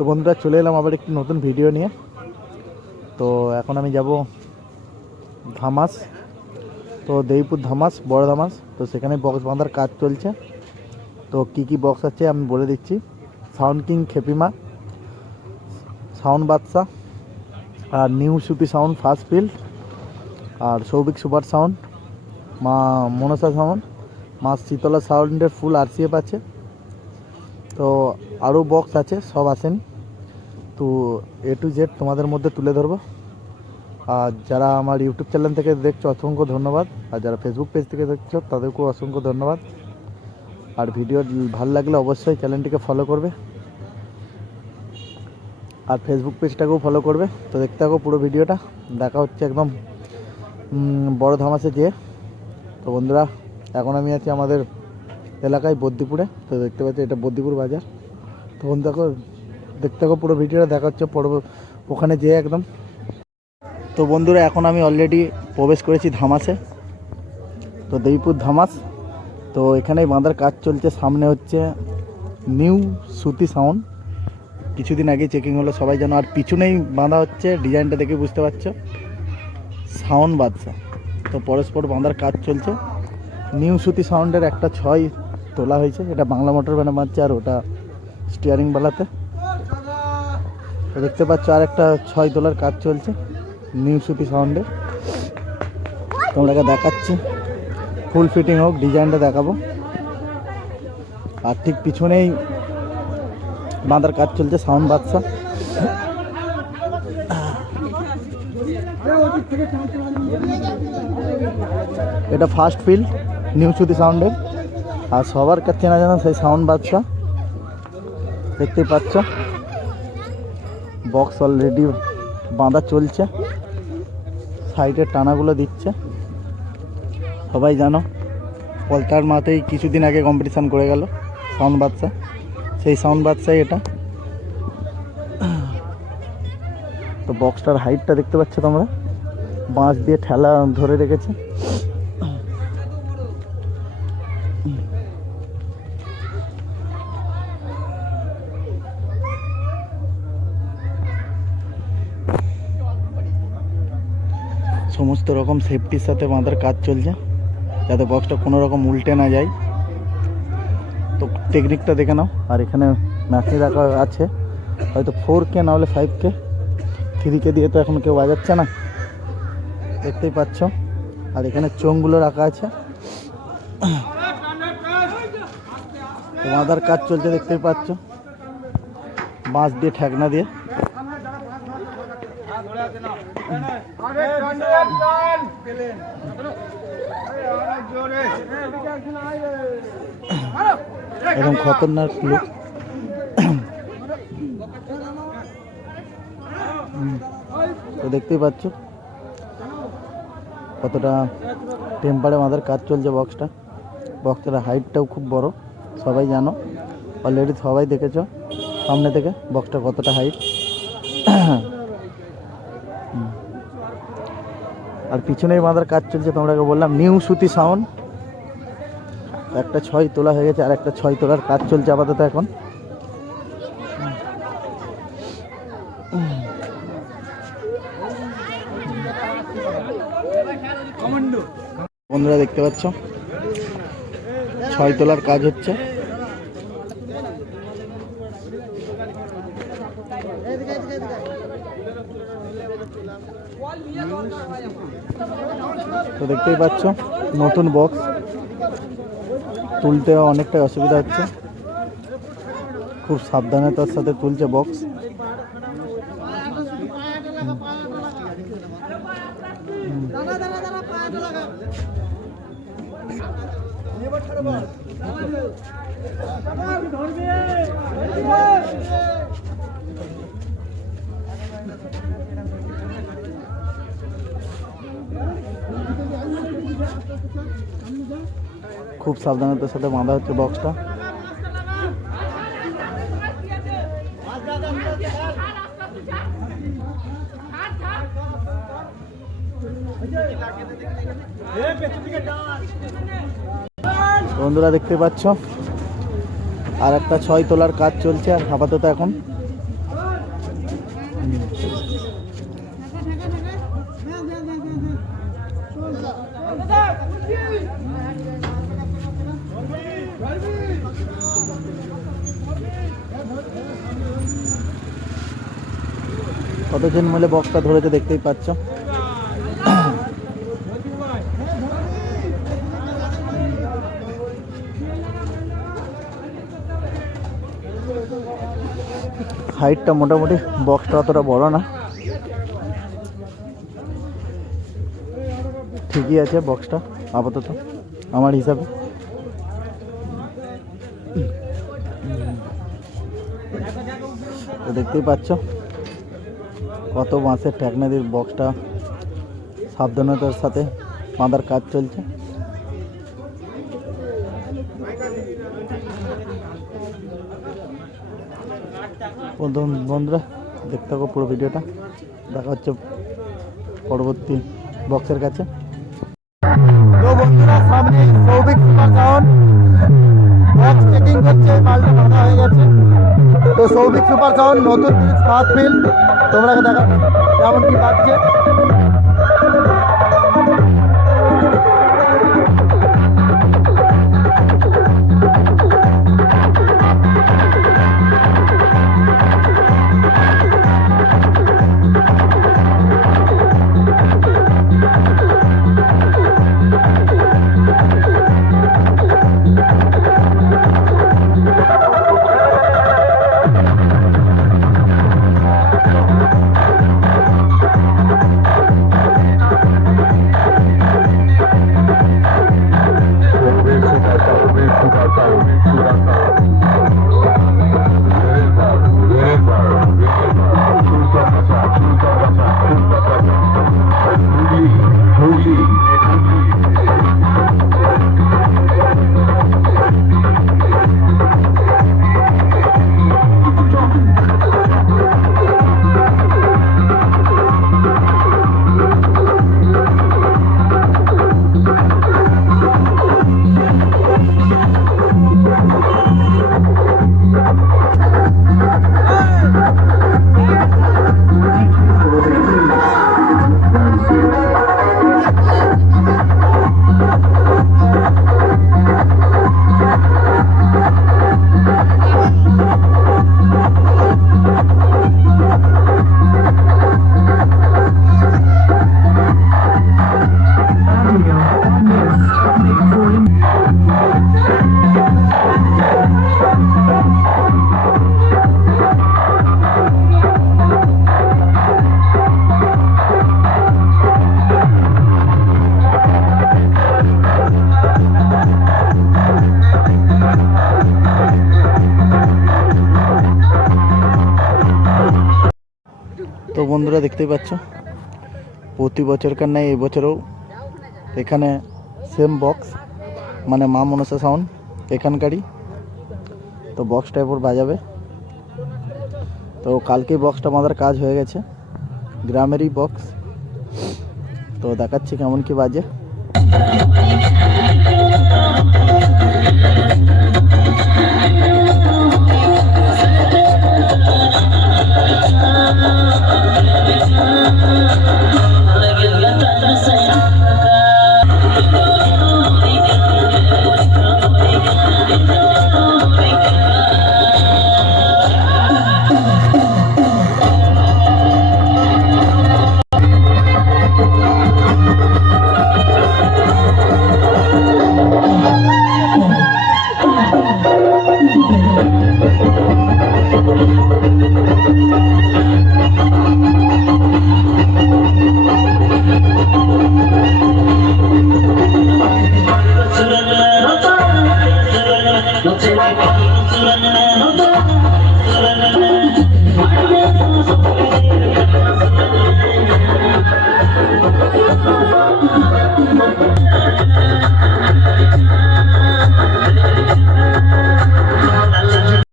তো বন্ধুরা চলে এলাম আবার একটি নতুন ভিডিও নিয়ে। তো এখন আমি যাব ধামাস, তো দেইপুর ধামাস, বড় ধামাস। তো সেখানে বক্স বাঁধার কাজ চলছে। তো কি কি বক্স আছে আমি বলে দিচ্ছি। সাউন্ড কিং খেপিমা, সাউন্ড বাদশা, আর নিউ সুতি সাউন্ড ফার্স্ট ফিল্ড, আর সৌভিক সুপার সাউন্ড, মা মনসা সাউন্ড, মা শীতলা সাউন্ডের ফুল RCF আছে। তো আরও বক্স আছে, সব আসেনি। তো A to Z তোমাদের মধ্যে তুলে ধরবো। আর যারা আমার ইউটিউব চ্যানেল থেকে দেখছো অসংখ্য ধন্যবাদ, আর যারা ফেসবুক পেজ থেকে দেখছো তাদেরকেও অসংখ্য ধন্যবাদ। আর ভিডিও ভালো লাগলে অবশ্যই চ্যানেলটিকে ফলো করবে আর ফেসবুক পেজটাকেও ফলো করবে। তো দেখতে থাকো পুরো ভিডিওটা, দেখা হচ্ছে একদম বড় ধামাসে যেয়ে। তো বন্ধুরা এখন আমি আছি আমাদের এলাকায় বদ্দিপুরে। তো দেখতে পাচ্ছি এটা বদ্দিপুর বাজার। তো বন্ধু দেখতে থাকো পুরো ভিডিওটা, দেখা হচ্ছে ওখানে যেয়ে একদম। তো বন্ধুরা এখন আমি অলরেডি প্রবেশ করেছি ধামাসে, তো দেইপুর ধামাস। তো এখানেই বাঁধার কাজ চলছে। সামনে হচ্ছে নিউ সুতি সাউন্ড, কিছুদিন আগে চেকিং হলো সবাই জানো। আর পিছনেই বাঁধা হচ্ছে, ডিজাইনটা দেখে বুঝতে পারছো, সাউন্ড বাদশা। তো পরস্পর বাঁধার কাজ চলছে। নিউ সুতি সাউন্ডের একটা 6 তোলা হয়েছে, এটা বাংলা মোটর ভ্যানে বাঁধছে, আর ওটা স্টিয়ারিং বেলাতে। তো দেখতে পাচ্ছ আর একটা 6 তোলার কাজ চলছে নিউ সুতি সাউন্ডের। তোমরাকে দেখাচ্ছি, ফুল ফিটিং হোক, ডিজাইনটা দেখাবো। আর ঠিক পিছনেই বাঁধার কাজ চলছে সাউন্ড বাদশা। এটা ফার্স্ট ফিল্ড নিউ সুতি সাউন্ডের, আর সবার কাছে চেনা জানা সেই সাউন্ড বাদশা। দেখতেই পাচ্ছ বক্স অলরেডি বাঁধা চলছে, সাইডের টানাগুলো দিচ্ছে। সবাই জানো পলতার মাতেই কিছুদিন আগে কম্পিটিশান করে গেল সাউন্ড বাদশা, সেই সাউন্ড বাদশাই এটা। তো বক্সটার হাইটটা দেখতে পাচ্ছ তোমরা, বাঁশ দিয়ে ঠেলা ধরে রেখেছে। সমস্ত রকম সেফটির সাথে বাঁধার কাজ চলছে, যাতে বক্সটা কোনো রকম উল্টে না যায়। তো টেকনিকটা দেখে নাও। আর এখানে ম্যাচি রাখা আছে, হয়তো 4K না হলে 5K, 3K দিয়ে তো এখন কেউ বাজাচ্ছে না, দেখতেই পাচ্ছ। আর এখানে চোঙগুলো রাখা আছে, বাঁধার কাজ চলছে দেখতেই পাচ্ছ, বাঁশ দিয়ে ঠেকনা দিয়ে। একদম খতরনাক লুক। তো দেখতেই পাচ্ছ কতটা টেম্পারে বাঁধার কাজ চলছে বক্সটার হাইটটাও খুব বড়, সবাই জানো, অলরেডি সবাই দেখেছো সামনে থেকে বক্সটা কতটা হাইট। আর পিছনেই বাঁধার কাজ চলছে, তোমরাকে বললাম নিউ সুতি সাউন্ড। একটা 6 তোলা হয়ে গেছে, আর একটা 6 তোলার কাজ চলছে আপাতত এখন। বন্ধুরা দেখতে পাচ্ছ 6 তোলার কাজ হচ্ছে। তো দেখতেই পাচ্ছ নতুন বক্স, তুলতে অনেকটাই অসুবিধা হচ্ছে, খুব সাবধানতার সাথে তুলছে বক্স। খুব সাবধানতার সাথে বাঁধা হচ্ছে বক্সটা। বন্ধুরা দেখতে পাচ্ছ আর একটা 6 তোলার কাজ চলছে। আর আপাতত এখন কতজন মিলে বক্সটা ধরেছে দেখতেই পাচ্ছ। হাইটটা মোটামুটি বক্সটা অতটা বড় না, ঠিকই আছে বক্সটা আপাতত আমার হিসাবে। তো দেখতেই পাচ্ছ কত বাঁশের ঠেকনা দিয়ে বক্সটা সাবধানতার সাথে বাঁধার কাজ চলছে। বন্ধুরা দেখতে থাকো পুরো ভিডিওটা, দেখা হচ্ছে পরবর্তী বক্সের কাছে। তো বন্ধুরা সামনে Souvik super sound box checking করছে, মালটা বাঁধা হয়ে গেছে। তো সৌভিক সুপার সাউন্ড নতুন স্মার্ট ফিল তোমরা দেখা কেমন কি পাচ্ছে। তো বন্ধুরা দেখতেই পাচ্ছ প্রতি বছরকার ন্যায় এই বছরও এখানে সেম বক্স মানে মা মনসা সাউন্ড এখানকারই। তো বক্সটা এরপর বাজাবে। তো কালকেই বক্সটা বাঁধার কাজ হয়ে গেছে, গ্রামেরই বক্স। তো দেখাচ্ছি কেমন কি বাজে।